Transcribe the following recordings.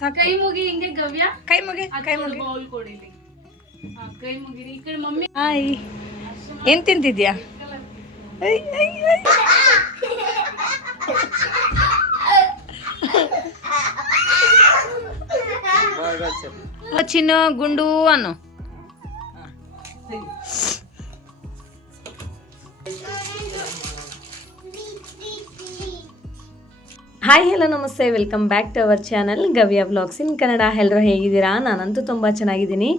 ಕೈ ಮುಗಿ ಹಿಂಗೆ ಗವ್ಯ, ಕೈ ಮುಗಿ ಬೌಲ್ ಕೊಡಿಲಿ. ಕೈ ಮುಗಿರಿ ಈ ಕಡೆ ಮಮ್ಮಿ. ಹಾಯ್, ಏನ್ ತಿಂತಿದ್ಯಾ? ಚಿನ್ನ ಗುಂಡು ಅನ್ನು. ಹಾಯ್ ಹಲೋ ನಮಸ್ತೆ, welcome back to our channel Gavya vlogs in Kannada. ಎಲ್ಲರೂ ಹೇಗಿದ್ದೀರಾ? ನಾನಂತೂ ತುಂಬ ಚೆನ್ನಾಗಿದ್ದೀನಿ.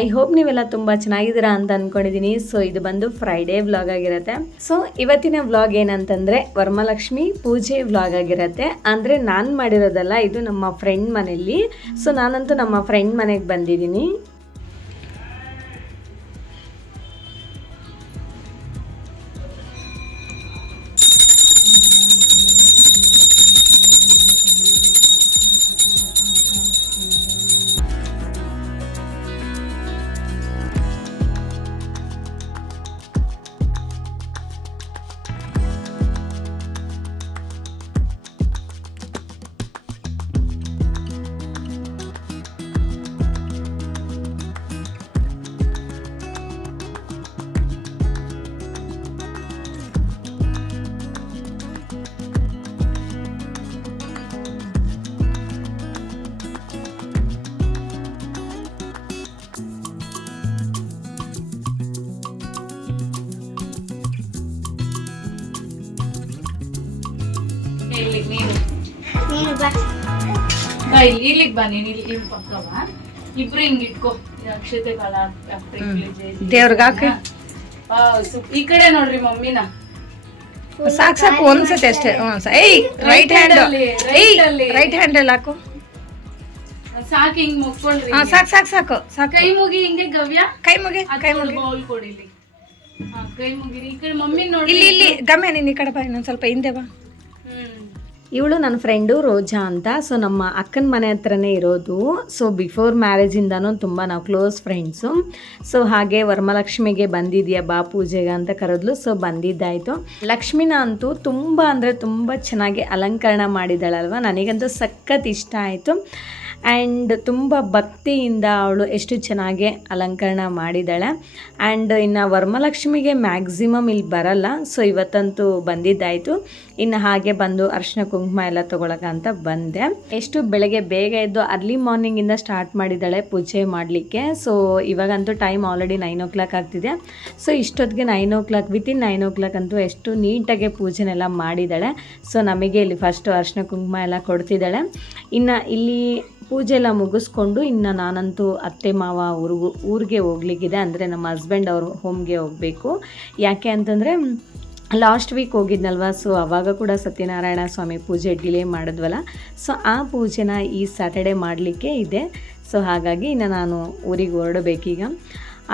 ಐ ಹೋಪ್ ನೀವೆಲ್ಲ ತುಂಬ ಚೆನ್ನಾಗಿದ್ದೀರಾ ಅಂತ ಅಂದ್ಕೊಂಡಿದ್ದೀನಿ. ಸೊ ಇದು ಬಂದು ಫ್ರೈಡೇ ವ್ಲಾಗ್ ಆಗಿರುತ್ತೆ. ಸೊ ಇವತ್ತಿನ ವ್ಲಾಗ್ ಏನಂತಂದರೆ ವರಮಹಾಲಕ್ಷ್ಮಿ ಪೂಜೆ ವ್ಲಾಗ್ ಆಗಿರುತ್ತೆ. ಅಂದರೆ ನಾನು ಮಾಡಿರೋದಲ್ಲ, ಇದು ನಮ್ಮ ಫ್ರೆಂಡ್ ಮನೆಯಲ್ಲಿ. ಸೊ ನಾನಂತೂ ನಮ್ಮ ಫ್ರೆಂಡ್ ಮನೆಗೆ ಬಂದಿದ್ದೀನಿ. ಇಲ್ಲಿಗೆ ಬಾ, ನೀನು ಇಲ್ಲಿ ಪಕ್ಕವ ಇಬ್ರು ಹಿಂಗ್ ಇಟ್ಕೋ. ಅಕ್ಷತೆ ಕಾಲ ದೇವ್ರಿಗಾಕ ಈ ಕಡೆ ನೋಡ್ರಿ ಮಮ್ಮಿನ. ಸಾಕು ಸಾಕು, ಒಂದ್ಸತಿ ಅಷ್ಟೇ. ರೈಟ್ ಹ್ಯಾಂಡ್ ರೈಟ್ ಹ್ಯಾಂಡ್ ಅಲ್ಲಿ ಹಾಕು. ಸಾಕು, ಹಿಂಗ್ ಮುಕ್ಕೊಳ್ರಿ. ಸಾಕು ಸಾಕು ಸಾಕು ಸಾಕು. ಕೈ ಮುಗಿ ಹಿಂಗೆ ಗವ್ಯ, ಕೈ ಮುಗಿ ಬೌಲ್ ಕೊಡಿಲಿ. ಕೈ ಮುಗಿರಿ ಈ ಕಡೆ ಮಮ್ಮಿ ನೋಡಿ. ಇಲ್ಲಿ ಗಮ್ಯ, ನೀನ್ ಈ ಕಡೆ ಬಾ, ಇನ್ನೊಂದ್ ಸ್ವಲ್ಪ ಹಿಂದೆ ಬಾ. ಇವಳು ನನ್ನ ಫ್ರೆಂಡು ರೋಜಾ ಅಂತ. ಸೊ ನಮ್ಮ ಅಕ್ಕನ ಮನೆ ಹತ್ರನೇ ಇರೋದು. ಸೊ ಬಿಫೋರ್ ಮ್ಯಾರೇಜಿಂದನೂ ತುಂಬ ನಾವು ಕ್ಲೋಸ್ ಫ್ರೆಂಡ್ಸು. ಸೊ ಹಾಗೆ ವರಮಹಾಲಕ್ಷ್ಮಿಗೆ ಬಂದಿದ್ಯಾ ಬಾ ಪೂಜೆಗೆ ಅಂತ ಕರೆದ್ಲು. ಸೊ ಬಂದಿದ್ದಾಯಿತು. ಲಕ್ಷ್ಮಿನ ಅಂತೂ ತುಂಬ ಅಂದರೆ ತುಂಬ ಚೆನ್ನಾಗಿ ಅಲಂಕರಣ ಮಾಡಿದ್ದಾಳಲ್ವ, ನನಗಂತೂ ಸಖತ್ ಇಷ್ಟ ಆಯಿತು. ಆ್ಯಂಡ್ ತುಂಬ ಭಕ್ತಿಯಿಂದ ಅವಳು ಎಷ್ಟು ಚೆನ್ನಾಗಿ ಅಲಂಕರಣ ಮಾಡಿದ್ದಾಳೆ. ಆ್ಯಂಡ್ ಇನ್ನು ವರಮಹಾಲಕ್ಷ್ಮಿಗೆ ಮ್ಯಾಕ್ಸಿಮಮ್ ಇಲ್ಲಿ ಬರಲ್ಲ. ಸೊ ಇವತ್ತಂತೂ ಬಂದಿದ್ದಾಯಿತು. ಇನ್ನು ಹಾಗೆ ಬಂದು ಅರ್ಶಿನ ಕುಂಕುಮ ಎಲ್ಲ ತೊಗೊಳಕಂತ ಬಂದೆ. ಎಷ್ಟು ಬೆಳಗ್ಗೆ ಬೇಗ ಎದ್ದು ಅರ್ಲಿ ಮಾರ್ನಿಂಗಿಂದ ಸ್ಟಾರ್ಟ್ ಮಾಡಿದ್ದಾಳೆ ಪೂಜೆ ಮಾಡಲಿಕ್ಕೆ. ಸೊ ಇವಾಗಂತೂ ಟೈಮ್ ಆಲ್ರೆಡಿ 9 o'clock ಆಗ್ತಿದೆ. ಸೊ ಇಷ್ಟೊತ್ತಿಗೆ 9 o'clock, ವಿತಿನ್ 9 o'clock ಅಂತೂ ಎಷ್ಟು ನೀಟಾಗಿ ಪೂಜೆನೆಲ್ಲ ಮಾಡಿದ್ದಾಳೆ. ಸೊ ನಮಗೆ ಇಲ್ಲಿ ಫಸ್ಟು ಅರ್ಶಿನ ಕುಂಕುಮ ಎಲ್ಲ ಕೊಡ್ತಿದ್ದಾಳೆ. ಇನ್ನು ಇಲ್ಲಿ ಪೂಜೆ ಎಲ್ಲ ಮುಗಿಸ್ಕೊಂಡು ಇನ್ನು ನಾನಂತೂ ಅತ್ತೆ ಮಾವ ಊರಿಗೆ ಹೋಗ್ಲಿಕ್ಕಿದೆ. ಅಂದರೆ ನಮ್ಮ ಹಸ್ಬೆಂಡ್ ಅವ್ರ ಹೋಮ್ಗೆ ಹೋಗಬೇಕು. ಯಾಕೆ ಅಂತಂದರೆ ಲಾಸ್ಟ್ ವೀಕ್ ಹೋಗಿದ್ನಲ್ವ. ಸೊ ಆವಾಗ ಕೂಡ ಸತ್ಯನಾರಾಯಣ ಸ್ವಾಮಿ ಪೂಜೆ ಡಿಲೇ ಮಾಡಿದ್ವಲ್ಲ. ಸೊ ಆ ಪೂಜೆನ ಈ ಸ್ಯಾಟರ್ಡೆ ಮಾಡಲಿಕ್ಕೆ ಇದೆ. ಸೊ ಹಾಗಾಗಿ ಇನ್ನು ನಾನು ಊರಿಗೆ ಹೊರಡಬೇಕೀಗ.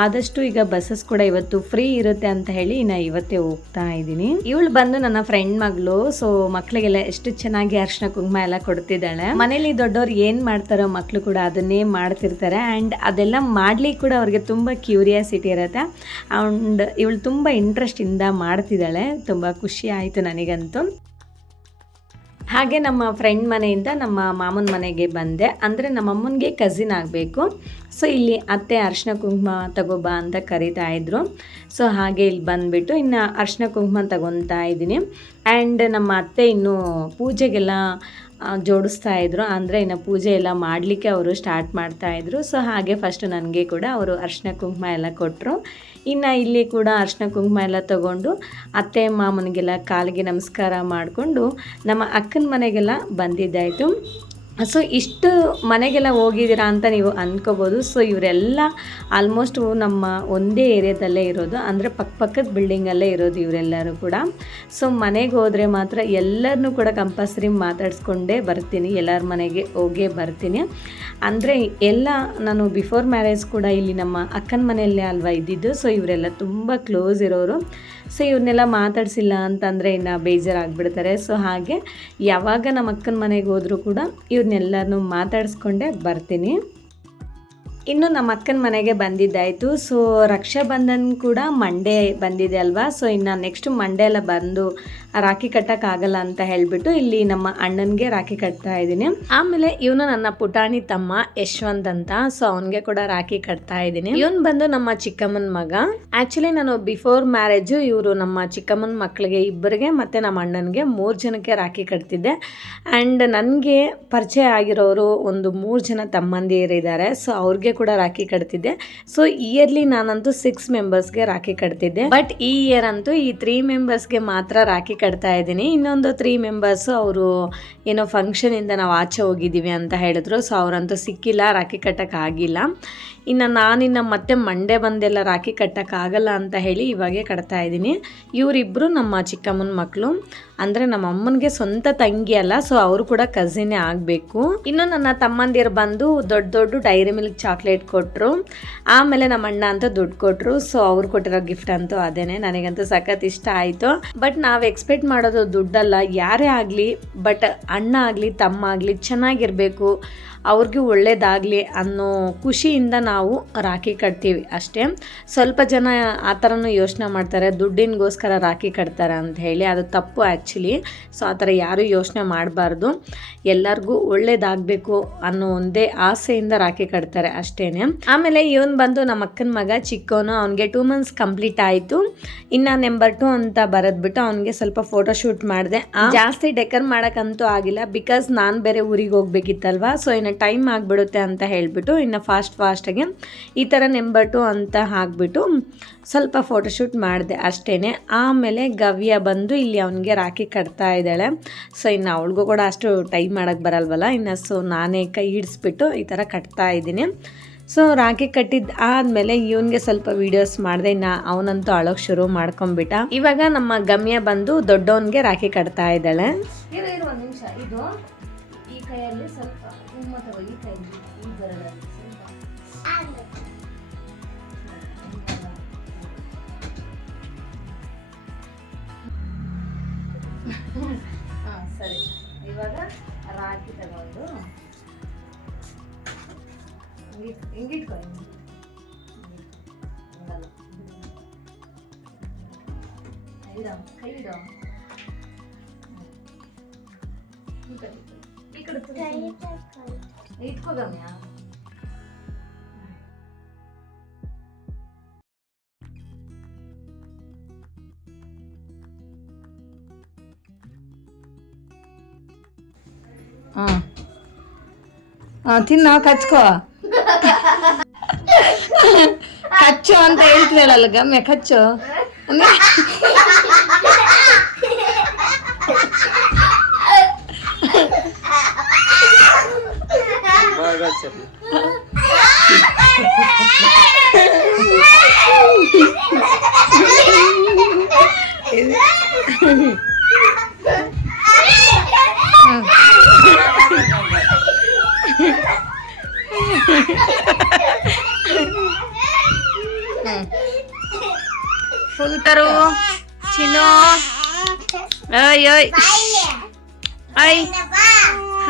ಆದಷ್ಟು ಈಗ ಬಸ್ಸಸ್ ಕೂಡ ಇವತ್ತು ಫ್ರೀ ಇರುತ್ತೆ ಅಂತ ಹೇಳಿ ಇನ್ನು ಇವತ್ತೇ ಹೋಗ್ತಾ ಇದ್ದೀನಿ. ಇವಳು ಬಂದು ನನ್ನ ಫ್ರೆಂಡ್ ಮಗಳು. ಸೊ ಮಕ್ಕಳಿಗೆಲ್ಲ ಎಷ್ಟು ಚೆನ್ನಾಗಿ ಅರ್ಶಿನ ಕುಂಕುಮ ಎಲ್ಲ ಕೊಡ್ತಿದ್ದಾಳೆ. ಮನೇಲಿ ದೊಡ್ಡವ್ರು ಏನು ಮಾಡ್ತಾರೋ ಮಕ್ಕಳು ಕೂಡ ಅದನ್ನೇ ಮಾಡ್ತಿರ್ತಾರೆ. ಆ್ಯಂಡ್ ಅದೆಲ್ಲ ಮಾಡ್ಲಿಕ್ಕೆ ಕೂಡ ಅವ್ರಿಗೆ ತುಂಬ ಕ್ಯೂರಿಯಾಸಿಟಿ ಇರುತ್ತೆ. ಆ್ಯಂಡ್ ಇವಳು ತುಂಬ ಇಂಟ್ರೆಸ್ಟಿಂದ ಮಾಡ್ತಿದ್ದಾಳೆ. ತುಂಬ ಖುಷಿ ಆಯಿತು ನನಗಂತೂ. ಹಾಗೆ ನಮ್ಮ ಫ್ರೆಂಡ್ ಮನೆಯಿಂದ ನಮ್ಮ ಮಾಮನ ಮನೆಗೆ ಬಂದೆ. ಅಂದರೆ ನಮ್ಮಮ್ಮನಿಗೆ ಕಸಿನ್ ಆಗಬೇಕು. ಸೊ ಇಲ್ಲಿ ಅತ್ತೆ ಅರ್ಶಿನ ಕುಂಕುಮ ತಗೋಬಾ ಅಂತ ಕರೀತಾ ಇದ್ರು. ಸೊ ಹಾಗೆ ಇಲ್ಲಿ ಬಂದುಬಿಟ್ಟು ಇನ್ನು ಅರ್ಶಿನ ಕುಂಕುಮ ತಗೊತಾ ಇದ್ದೀನಿ. ಆ್ಯಂಡ್ ನಮ್ಮ ಅತ್ತೆ ಇನ್ನೂ ಪೂಜೆಗೆಲ್ಲ ಜೋಡಿಸ್ತಾ ಇದ್ರು. ಅಂದರೆ ಇನ್ನು ಪೂಜೆ ಎಲ್ಲ ಮಾಡಲಿಕ್ಕೆ ಅವರು ಸ್ಟಾರ್ಟ್ ಮಾಡ್ತಾಯಿದ್ರು. ಸೊ ಹಾಗೆ ಫಸ್ಟು ನನಗೆ ಕೂಡ ಅವರು ಅರ್ಶಿನ ಕುಂಕುಮ ಎಲ್ಲ ಕೊಟ್ಟರು. ಇನ್ನು ಇಲ್ಲಿ ಕೂಡ ಅರ್ಶಿನ ಕುಂಕುಮ ಎಲ್ಲ ತೊಗೊಂಡು ಅತ್ತೆ ಮಾಮನಿಗೆಲ್ಲ ಕಾಲಿಗೆ ನಮಸ್ಕಾರ ಮಾಡಿಕೊಂಡು ನಮ್ಮ ಅಕ್ಕನ ಮನೆಗೆಲ್ಲ ಬಂದಿದ್ದಾಯಿತು. ಸೊ ಇಷ್ಟು ಮನೆಗೆಲ್ಲ ಹೋಗಿದ್ದೀರಾ ಅಂತ ನೀವು ಅಂದ್ಕೋಬೋದು. ಸೊ ಇವರೆಲ್ಲ ಆಲ್ಮೋಸ್ಟ್ ನಮ್ಮ ಒಂದೇ ಏರಿಯಾದಲ್ಲೇ ಇರೋದು. ಅಂದರೆ ಪಕ್ಕದ ಬಿಲ್ಡಿಂಗಲ್ಲೇ ಇರೋದು ಇವರೆಲ್ಲರೂ ಕೂಡ. ಸೊ ಮನೆಗೆ ಹೋದರೆ ಮಾತ್ರ ಎಲ್ಲರನ್ನೂ ಕೂಡ ಕಂಪಲ್ಸರಿ ಮಾತಾಡಿಸ್ಕೊಂಡೇ ಬರ್ತೀನಿ. ಎಲ್ಲರ ಮನೆಗೆ ಹೋಗೇ ಬರ್ತೀನಿ. ಅಂದರೆ ಎಲ್ಲ ನಾನು ಬಿಫೋರ್ ಮ್ಯಾರೇಜ್ ಕೂಡ ಇಲ್ಲಿ ನಮ್ಮ ಅಕ್ಕನ ಮನೆಯಲ್ಲೇ ಅಲ್ವಾ ಇದ್ದಿದ್ದು. ಸೊ ಇವರೆಲ್ಲ ತುಂಬ ಕ್ಲೋಸ್ ಇರೋರು. ಸೊ ಇವ್ರನ್ನೆಲ್ಲ ಮಾತಾಡಿಸಿಲ್ಲ ಅಂತಂದರೆ ಇನ್ನು ಬೇಜಾರಾಗ್ಬಿಡ್ತಾರೆ. ಸೊ ಹಾಗೆ ಯಾವಾಗ ನಮ್ಮ ಅಕ್ಕನ ಮನೆಗೆ ಹೋದರೂ ಕೂಡ ಇವ್ರನ್ನೆಲ್ಲರನ್ನೂ ಮಾತಾಡಿಸ್ಕೊಂಡೇ ಬರ್ತೀನಿ. ಇನ್ನು ನಮ್ಮ ಅಕ್ಕನ ಮನೆಗೆ ಬಂದಿದ್ದಾಯಿತು. ಸೊ ರಕ್ಷಾಬಂಧನ್ ಕೂಡ ಮಂಡೇ ಬಂದಿದೆ ಅಲ್ವಾ. ಸೊ ಇನ್ನು ನೆಕ್ಸ್ಟ್ ಮಂಡೇ ಎಲ್ಲ ಬಂದು ರಾಖಿ ಕಟ್ಟೋಕ್ಕಾಗಲ್ಲ ಅಂತ ಹೇಳಿಬಿಟ್ಟು ಇಲ್ಲಿ ನಮ್ಮ ಅಣ್ಣನಿಗೆ ರಾಖಿ ಕಟ್ತಾ ಇದ್ದೀನಿ. ಆಮೇಲೆ ಇವನು ನನ್ನ ಪುಟಾಣಿ ತಮ್ಮ ಯಶವಂತ್ ಅಂತ, ಸೊ ಅವನಿಗೆ ಕೂಡ ರಾಖಿ ಕಟ್ತಾ ಇದ್ದೀನಿ. ಇವನ್ ಬಂದು ನಮ್ಮ ಚಿಕ್ಕಮ್ಮನ ಮಗ. ಆಕ್ಚುಲಿ ನಾನು ಬಿಫೋರ್ ಮ್ಯಾರೇಜು ಇವರು ನಮ್ಮ ಚಿಕ್ಕಮ್ಮನ ಮಕ್ಕಳಿಗೆ ಇಬ್ಬರಿಗೆ ಮತ್ತು ನಮ್ಮ ಅಣ್ಣನಿಗೆ 3 ಜನಕ್ಕೆ ರಾಖಿ ಕಟ್ತಿದ್ದೆ. ಆ್ಯಂಡ್ ನನಗೆ ಪರಿಚಯ ಆಗಿರೋರು ಒಂದು 3 ಜನ ತಮ್ಮಂದಿರಿದ್ದಾರೆ, ಸೊ ಅವ್ರಿಗೆ ಕೂಡ ರಾಖಿ ಕಟ್ತಿದ್ದೆ. ಸೊ ಇಯರ್ಲಿ ನಾನಂತೂ 6 ಮೆಂಬರ್ಸ್ಗೆ ರಾಖಿ ಕಟ್ತಿದ್ದೆ. ಬಟ್ ಈ ಇಯರ್ ಅಂತೂ ಈ 3 ಮೆಂಬರ್ಸ್ಗೆ ಮಾತ್ರ ರಾಖಿ ಕಟ್ತಾ ಇದ್ದೀನಿ. ಇನ್ನೊಂದು 3 ಮೆಂಬರ್ಸು ಅವರು ಏನೋ ಫಂಕ್ಷನಿಂದ ನಾವು ಆಚೆ ಹೋಗಿದ್ದೀವಿ ಅಂತ ಹೇಳಿದ್ರು, ಸೊ ಅವರಂತೂ ಸಿಕ್ಕಿಲ್ಲ, ರಾಖಿ ಕಟ್ಟೋಕ್ಕಾಗಿಲ್ಲ. ನಾನಿನ್ನು ಮತ್ತೆ ಮಂಡೇ ಬಂದೆಲ್ಲ ರಾಖಿ ಕಟ್ಟೋಕ್ಕಾಗಲ್ಲ ಅಂತ ಹೇಳಿ ಇವಾಗೇ ಕಟ್ತಾ ಇದ್ದೀನಿ. ಇವರಿಬ್ಬರು ನಮ್ಮ ಚಿಕ್ಕಮ್ಮನ ಮಕ್ಕಳು, ಅಂದರೆ ನಮ್ಮ ಅಮ್ಮನಿಗೆ ಸ್ವಂತ ತಂಗಿ ಅಲ್ಲ, ಸೊ ಅವರು ಕೂಡ ಕಸಿನ್ನೇ ಆಗಬೇಕು. ಇನ್ನು ನನ್ನ ತಮ್ಮಂದಿರು ಬಂದು ದೊಡ್ಡ ಡೈರಿ ಮಿಲ್ಕ್ ಚಾಕ್ಲೇಟ್ ಕೊಟ್ಟರು. ಆಮೇಲೆ ನಮ್ಮ ಅಣ್ಣ ಅಂತ ದುಡ್ಡು ಕೊಟ್ಟರು. ಸೊ ಅವ್ರು ಕೊಟ್ಟಿರೋ ಗಿಫ್ಟ್ ಅಂತೂ ಅದೇನೆ, ನನಗಂತೂ ಸಖತ್ ಇಷ್ಟ ಆಯಿತು. ಬಟ್ ನಾವು ಎಕ್ಸ್ಪೆಕ್ಟ್ ಮಾಡೋದು ದುಡ್ಡಲ್ಲ, ಯಾರೇ ಆಗಲಿ, ಬಟ್ ಅಣ್ಣ ಆಗಲಿ ತಮ್ಮ ಆಗಲಿ ಚೆನ್ನಾಗಿರಬೇಕು, ಅವ್ರಿಗೂ ಒಳ್ಳೇದಾಗಲಿ ಅನ್ನೋ ಖುಷಿಯಿಂದ ನಾವು ರಾಖಿ ಕಟ್ತೀವಿ ಅಷ್ಟೇ. ಸ್ವಲ್ಪ ಜನ ಆ ಥರನೂ ಯೋಚನೆ ಮಾಡ್ತಾರೆ, ದುಡ್ಡಿನಗೋಸ್ಕರ ರಾಖಿ ಕಟ್ತಾರೆ ಅಂತ ಹೇಳಿ. ಅದು ತಪ್ಪು ಆ್ಯಕ್ಚುಲಿ. ಸೊ ಆ ಥರ ಯಾರೂ ಯೋಚನೆ ಮಾಡಬಾರ್ದು, ಎಲ್ಲರಿಗೂ ಒಳ್ಳೇದಾಗಬೇಕು ಅನ್ನೋ ಒಂದೇ ಆಸೆಯಿಂದ ರಾಖಿ ಕಟ್ತಾರೆ ಅಷ್ಟೇ. ಆಮೇಲೆ ಇವನು ಬಂದು ನಮ್ಮ ಅಕ್ಕನ ಮಗ ಚಿಕ್ಕವನು, ಅವನಿಗೆ 2 ಮಂತ್ಸ್ ಕಂಪ್ಲೀಟ್ ಆಯಿತು. ಇನ್ನು ನಂಬರ್ 2 ಅಂತ ಬರೆದ್ಬಿಟ್ಟು ಅವನಿಗೆ ಸ್ವಲ್ಪ ಫೋಟೋ ಶೂಟ್ ಮಾಡಿದೆ. ಜಾಸ್ತಿ ಡೆಕರ್ ಮಾಡೋಕ್ಕಂತೂ ಆಗಿಲ್ಲ, ಬಿಕಾಸ್ ನಾನು ಬೇರೆ ಊರಿಗೆ ಹೋಗ್ಬೇಕಿತ್ತಲ್ವ. ಸೊ ಇನ್ನು ಟೈಮ್ ಆಗಿಬಿಡುತ್ತೆ ಅಂತ ಹೇಳಿಬಿಟ್ಟು ಇನ್ನು ಫಾಸ್ಟಾಗಿ ಈ ಥರ ನಂಬರ್ 2 ಅಂತ ಹಾಕ್ಬಿಟ್ಟು ಸ್ವಲ್ಪ ಫೋಟೋಶೂಟ್ ಮಾಡಿದೆ ಅಷ್ಟೇ. ಆಮೇಲೆ ಗವ್ಯ ಬಂದು ಇಲ್ಲಿ ಅವನಿಗೆ ರಾಖಿ ಕಟ್ತಾ ಇದ್ದಾಳೆ. ಸೊ ಇನ್ನು ಅವಳಿಗೂ ಕೂಡ ಅಷ್ಟು ಟೈಮ್ ಮಾಡೋಕ್ಕೆ ಬರಲ್ವಲ್ಲ, ಸೊ ನಾನೇ ಕೈ ಹಿಡಿಸ್ಬಿಟ್ಟು ಈ ಥರ ಕಟ್ತಾ ಇದ್ದೀನಿ. ಸೊ ರಾಖಿ ಕಟ್ಟಿದ್ದು ಆದಮೇಲೆ ಇವನಿಗೆ ಸ್ವಲ್ಪ ವೀಡಿಯೋಸ್ ಮಾಡಿದೆ. ಇನ್ನು ಅವನಂತೂ ಅಳೋಕ್ಕೆ ಶುರು ಮಾಡ್ಕೊಂಬಿಟ್ಟ. ಇವಾಗ ನಮ್ಮ ಗಮ್ಯ ಬಂದು ದೊಡ್ಡವನಿಗೆ ರಾಖಿ ಕಟ್ತಾ ಇದ್ದಾಳೆ. ಒಂದು ನಿಮಿಷ, ಇದು ಈ ಕೈಯಲ್ಲಿ ಸ್ವಲ್ಪ ಈ ಕೈಯಲ್ಲಿ ಈ ಬರಲ್ಲ ಸರಿ. ಇವಾಗ ರಾಖಿ ತಗೊಂಡು ಹಿಂಗಿಟ್ಕೊ, ಕೈ ಇಡೋ, ಈ ಕಡೆ ಇಟ್ಕೋ ಗಮ್ಯ. ತಿನ್ನ, ಕಚ್ಕೋ, ಕಚ್ಚು ಅಂತ ಹೇಳ್ತೀರಲ್ಲ ಗಮ್ಯ, ಕಚ್ಚು. ಫುಲ್ ತರು ಚಿನ್ನು. ಓಯ್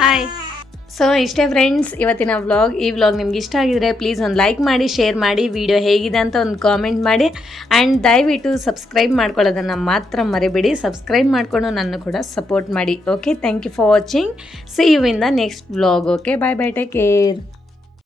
ಹಾಯ್. ಸೊ ಇಷ್ಟೇ ಫ್ರೆಂಡ್ಸ್ ಇವತ್ತಿನ ವ್ಲಾಗ್. ಈ ವ್ಲಾಗ್ ನಿಮ್ಗೆ ಇಷ್ಟ ಆಗಿದ್ರೆ ಪ್ಲೀಸ್ ಒಂದು ಲೈಕ್ ಮಾಡಿ, ಶೇರ್ ಮಾಡಿ, ವಿಡಿಯೋ ಹೇಗಿದೆ ಅಂತ ಒಂದು ಕಾಮೆಂಟ್ ಮಾಡಿ. ಆ್ಯಂಡ್ ದಯವಿಟ್ಟು ಸಬ್ಸ್ಕ್ರೈಬ್ ಮಾಡ್ಕೊಳ್ಳೋದನ್ನು ಮಾತ್ರ ಮರಿಬೇಡಿ. ಸಬ್ಸ್ಕ್ರೈಬ್ ಮಾಡಿಕೊಂಡು ನನ್ನ ಕೂಡ ಸಪೋರ್ಟ್ ಮಾಡಿ. Okay, thank you for watching. See you in the next vlog. Okay, bye bye, take care.